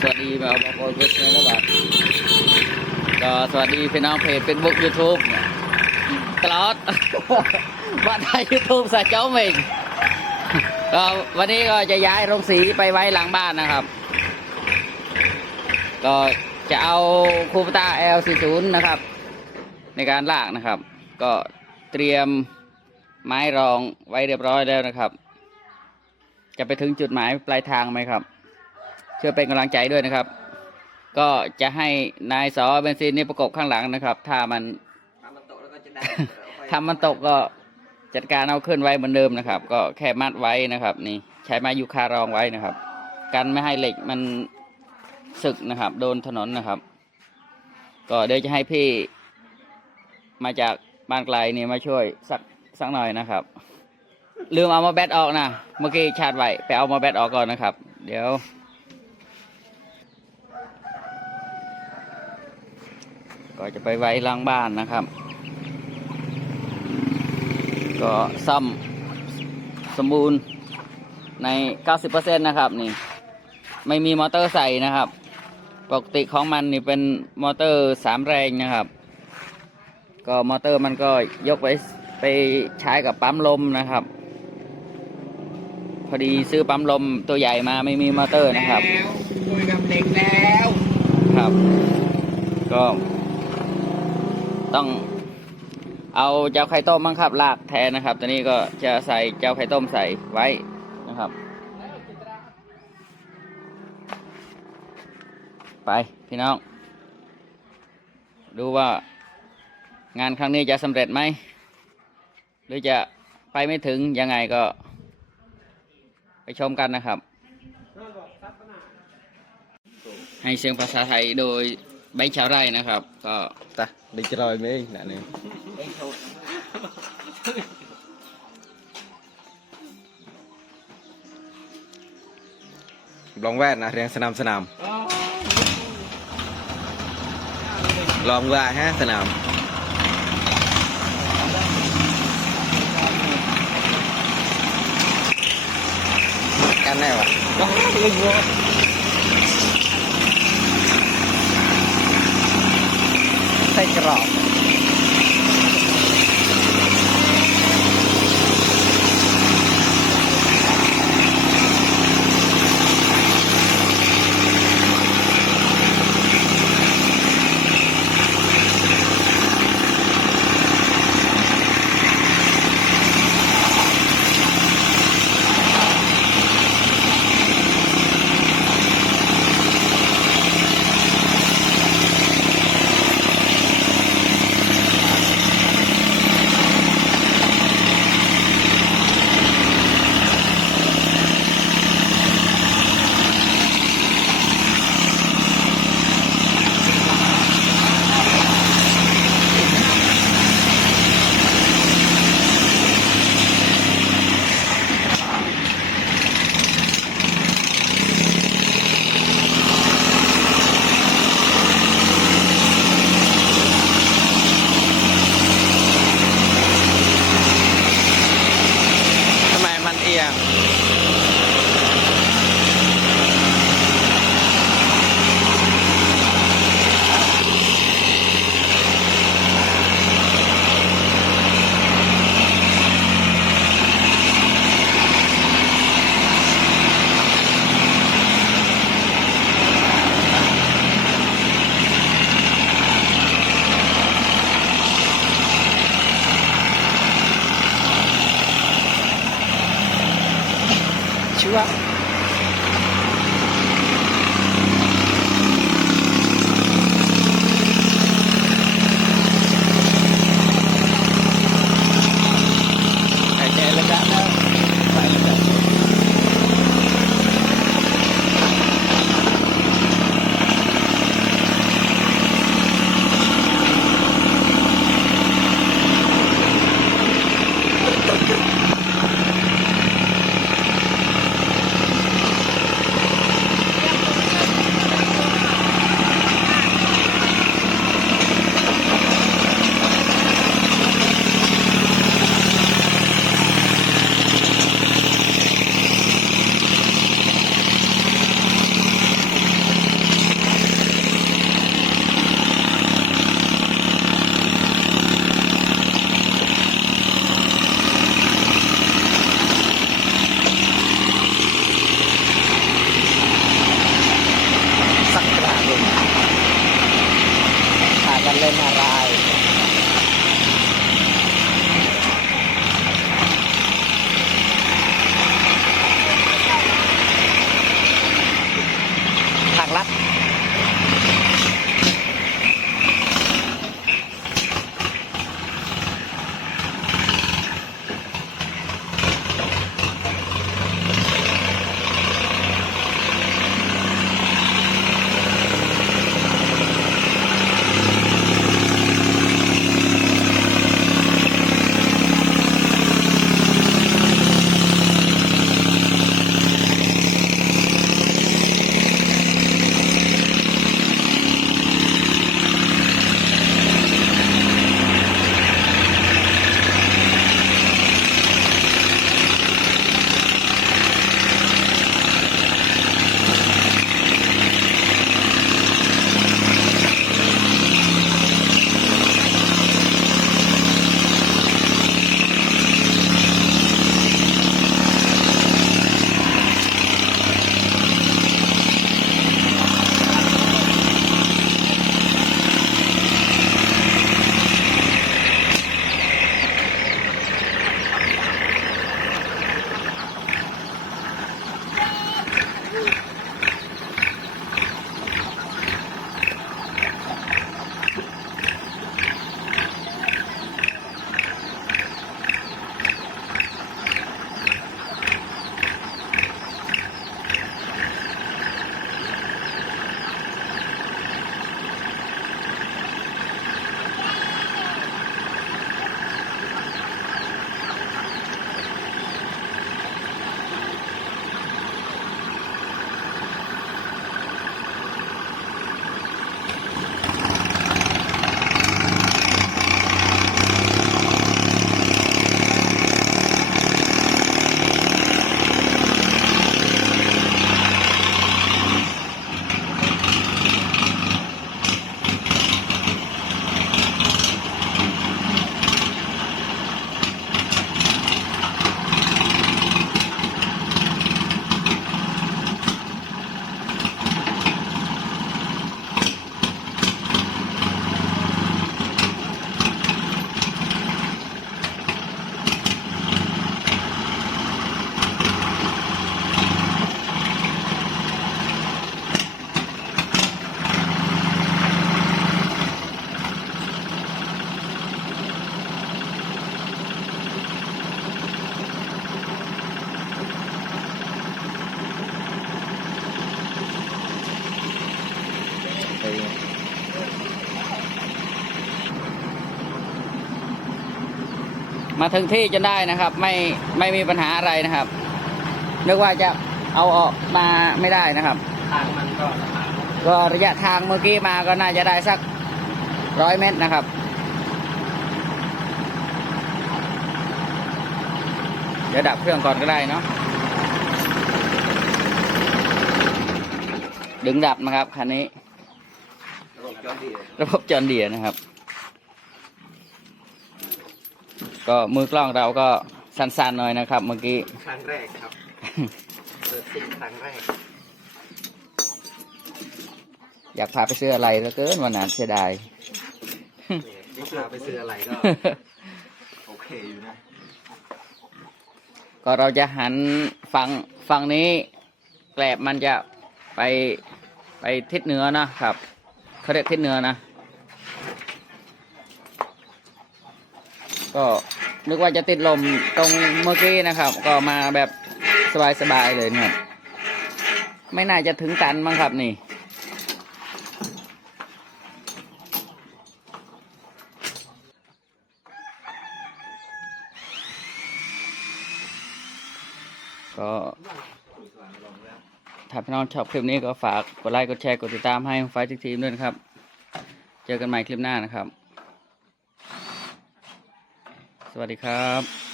สวัสดีแบบบางคนก็เชื่อแล้วแบก็สวัสดีพี่น้องเพจเฟซบุ๊กยูทูบตลอดบ้านไทยยูทูบสายเจ้าเมงก็วันนี้ก็จะย้ายโรงสีไปไว้หลังบ้านนะครับ ก็จะเอาคูปตา L40 นะครับ ในการลากนะครับ ก็เตรียมไม้รองไว้เรียบร้อยแล้วนะครับ จะไปถึงจุดหมายปลายทางไหมครับ ช่วยเป็นกำลังใจด้วยนะครับ ก็จะให้นายสอเบนซินนี่ประกบข้างหลังนะครับ ถ้ามันทำมันตกแล้วก็จะได้ทำมันตกก็จัดการเอาขึ้นไว้เหมือนเดิมนะครับ ก็แค่มัดไว้นะครับ นี่ใช้ไม้ยูคารองไว้นะครับ กันไม่ให้เหล็กมันสึกนะครับ โดนถนนนะครับ ก็เดี๋ยวจะให้พี่มาจากบ้านไกลนี่มาช่วยสักสักหน่อยนะครับ ลืมเอามาแบตออกนะเมื่อกี้ชาร์จไว้ไปเอามาแบตออกก่อนนะครับ เดี๋ยว ก็จะไปไว้หล่างบ้านนะครับ ก็ซ่อมสมบูรณ์ใน 90%นะครับนี่ ไม่มีมอเตอร์ใส่นะครับ ปกติของมันนี่เป็นมอเตอร์สามแรงนะครับ ก็มอเตอร์มันก็ยกไปไปใช้กับปั๊มลมนะครับ พอดีซื้อปั๊มลมตัวใหญ่มาไม่มีมอเตอร์นะครับแล้วคุยกับเด็กแล้ว ครับ ก็ ต้องเอาเจ้าไข่ต้มมั้งครับลากแทนนะครับ ตอนนี้ก็จะใส่เจ้าไข่ต้มใส่ไว้นะครับ ไปพี่น้อง ดูว่างานครั้งนี้จะสำเร็จไหม หรือจะไปไม่ถึงยังไงก็ ไปชมกันนะครับ ให้เสียงภาษาไทยโดย ใบชาวไร่นะครับ ก็ ta đi chơi rồi mấy nè nè ลองแวดนะเรียงสนามสนามลองว่าฮะสนามกันแน่วะ ไส้กรอบ มาถึงที่จนได้นะครับ ไม่ไม่มีปัญหาอะไรนะครับนึกว่าจะเอาออกมาไม่ได้นะครับ ทางมันก็ก็ระยะทางเมื่อกี้มาก็น่าจะได้สักร้อยเมตรนะครับ เดี๋ยวดับเครื่องก่อนก็ได้เนาะดึงดับนะครับคันนี้ ระบบย้อนดีระบบจอห์นเดียนะครับ ก็มือกล้องเราก็สั้นๆหน่อยนะครับ เมื่อกี้ครั้งแรกครับเปิดซิงครั้งแรก อยากพาไปซื้ออะไรเหลือเกินวันนั้นเสียดายนี่นี่พาไปซื้ออะไรก็โอเคอยู่นะ ก็เราจะหันฝั่งฝั่งนี้แกลบมันจะไปไปทิศเหนือนะครับเขาเรียกทิศเหนือนะ ก็นึกว่าจะติดลมตรงเมื่อกี้นะครับ ก็มาแบบสบายๆเลยนะครับไม่น่าจะถึงกันมั้งครับนี่ก็ถ้าพี่น้องชอบคลิปนี้ก็ฝากกดไลค์กดแชร์กดติดตามให้ไฟทิกทีมด้วยนะครับ เจอกันใหม่คลิปหน้านะครับ สวัสดีครับ